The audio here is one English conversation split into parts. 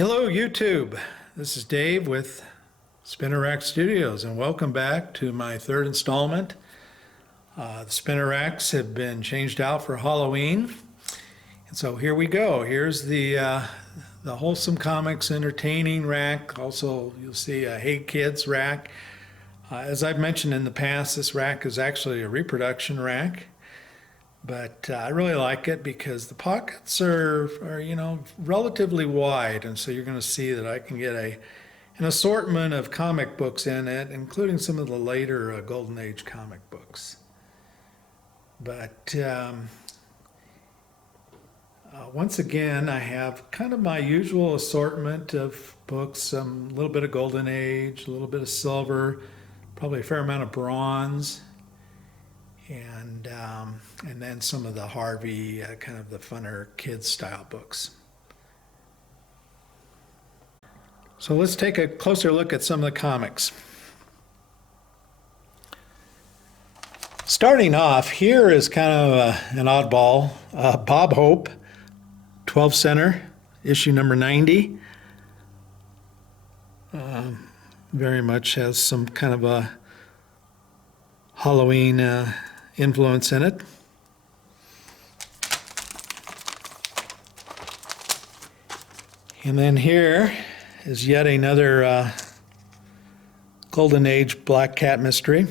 Hello YouTube, this is Dave with Spinner Rack Studios and welcome back to my third installment. The Spinner Racks have been changed out for Halloween, and so here we go. Here's the Wholesome Comics Entertaining Rack. Also you'll see a Hey Kids rack. As I've mentioned in the past, this rack is actually a reproduction rack. But I really like it because the pockets are relatively wide, and so you're going to see that I can get an assortment of comic books in it, including some of the later Golden Age comic books. But once again, I have kind of my usual assortment of books, a little bit of Golden Age, a little bit of silver, probably a fair amount of bronze. And then some of the Harvey, kind of the funner kids style books. So let's take a closer look at some of the comics. Starting off, here is kind of an oddball, Bob Hope, 12 center, issue number 90. Very much has some kind of a Halloween influence in it. And then here is yet another Golden Age Black Cat mystery.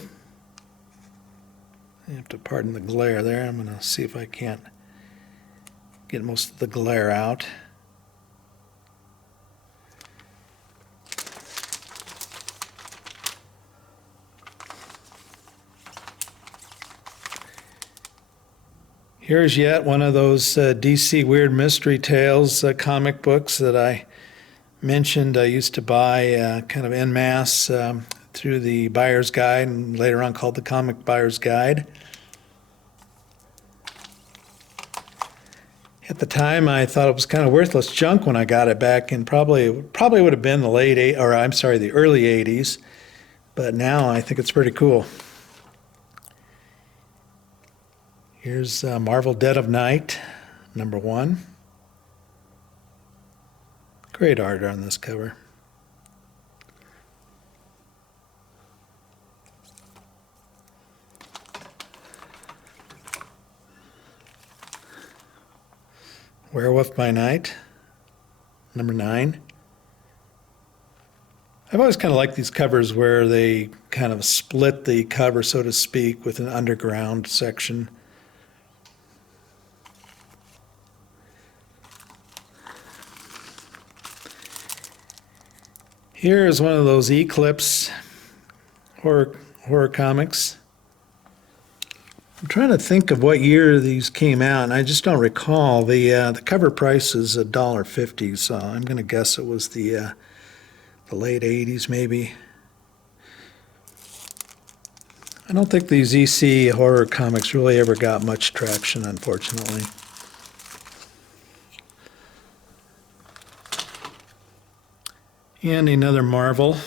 You have to pardon the glare there. I'm going to see if I can't get most of the glare out. Here's yet one of those DC Weird Mystery Tales comic books that I mentioned I used to buy kind of en masse through the Buyer's Guide, and later on called the Comic Buyer's Guide. At the time, I thought it was kind of worthless junk when I got it back in probably would have been the the early 80s, but now I think it's pretty cool. Here's Marvel Dead of Night, number 1. Great art on this cover. Werewolf by Night, number 9. I've always kind of liked these covers where they kind of split the cover, so to speak, with an underground section. Here is one of those Eclipse horror comics. I'm trying to think of what year these came out, and I just don't recall. The cover price is $1.50, so I'm going to guess it was the late 80s, maybe. I don't think these EC horror comics really ever got much traction, unfortunately. And another Marvel,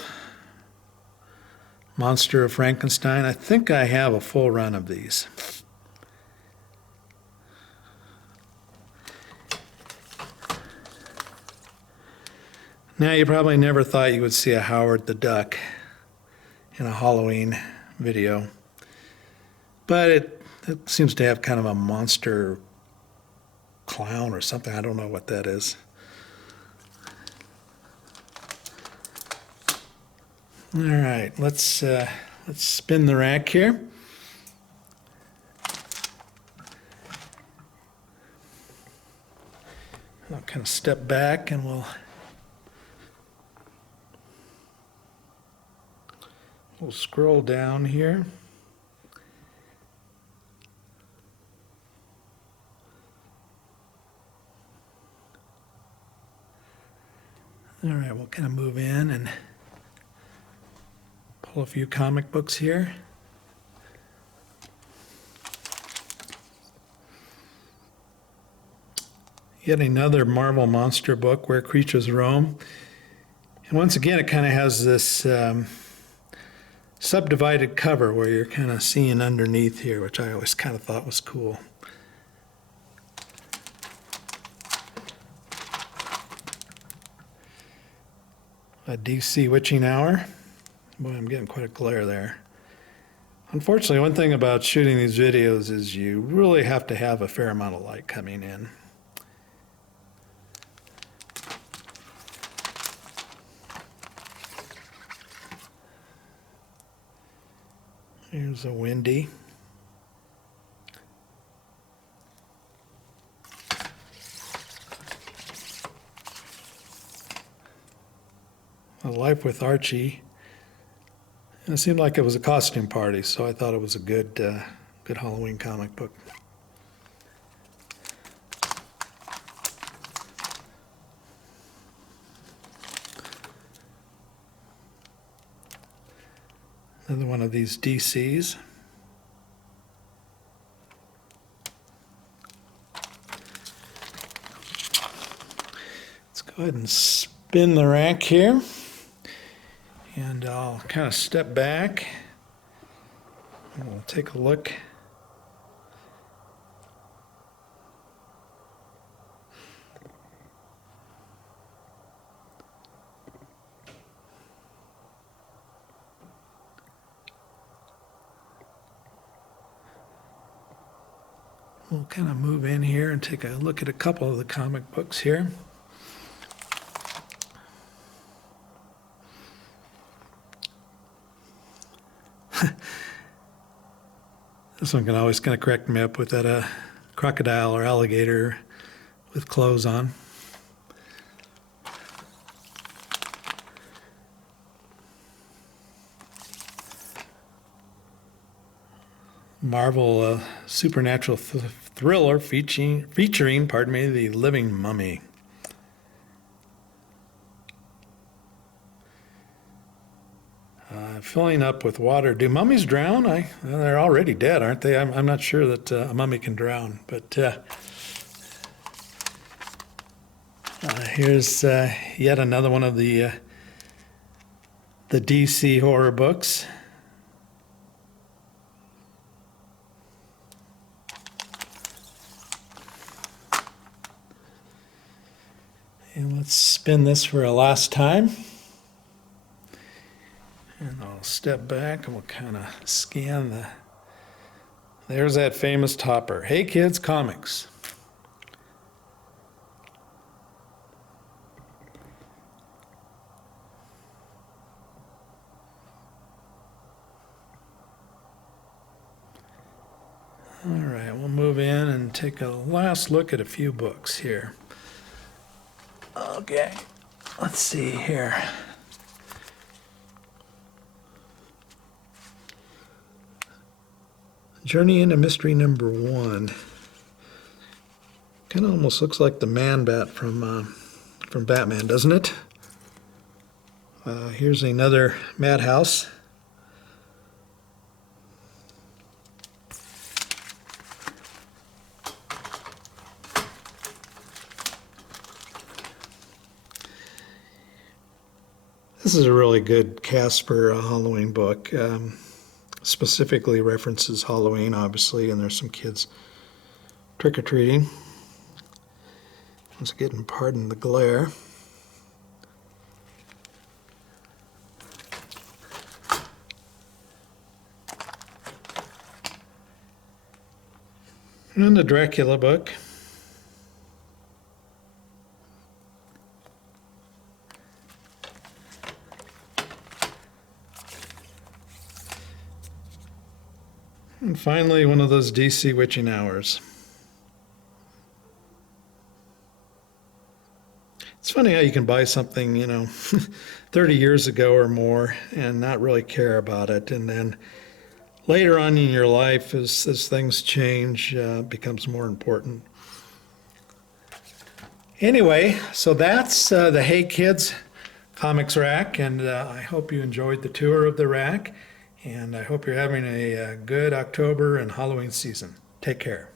Monster of Frankenstein. I think I have a full run of these. Now, you probably never thought you would see a Howard the Duck in a Halloween video, but it seems to have kind of a monster clown or something. I don't know what that is. All right, let's spin the rack here. I'll kind of step back and we'll scroll down here. All right, we'll kind of move in and pull a few comic books here. Yet another Marvel monster book, Where Creatures Roam. And once again, it kind of has this subdivided cover where you're kind of seeing underneath here, which I always kind of thought was cool. a DC witching hour. Boy, I'm getting quite a glare there. Unfortunately, one thing about shooting these videos is you really have to have a fair amount of light coming in. Here's a windy. A Life with Archie. And it seemed like it was a costume party, so I thought it was a good Halloween comic book. Another one of these DCs. Let's go ahead and spin the rack here. And I'll kind of step back and we'll take a look. We'll kind of move in here and take a look at a couple of the comic books here. This one can always kind of crack me up with that crocodile or alligator with clothes on. Marvel supernatural thriller featuring, the living mummy. Filling up with water. Do mummies drown? Well, they're already dead, aren't they? I'm not sure that a mummy can drown, but here's yet another one of the DC horror books. And let's spin this for a last time. And I'll step back and we'll kind of scan the... There's that famous topper. Hey Kids Comics. All right, we'll move in and take a last look at a few books here. Okay, let's see here. Journey into Mystery number 1. Kind of almost looks like the Man-Bat from Batman, doesn't it? Here's another Madhouse. This is a really good Casper Halloween book. Specifically references Halloween, obviously, and there's some kids trick-or-treating. Once again, pardon the glare. And the Dracula book. And finally, one of those DC witching hours. It's funny how you can buy something, 30 years ago or more and not really care about it. And then later on in your life, as things change, it becomes more important. Anyway, so that's the Hey Kids Comics rack, and I hope you enjoyed the tour of the rack. And I hope you're having a good October and Halloween season. Take care.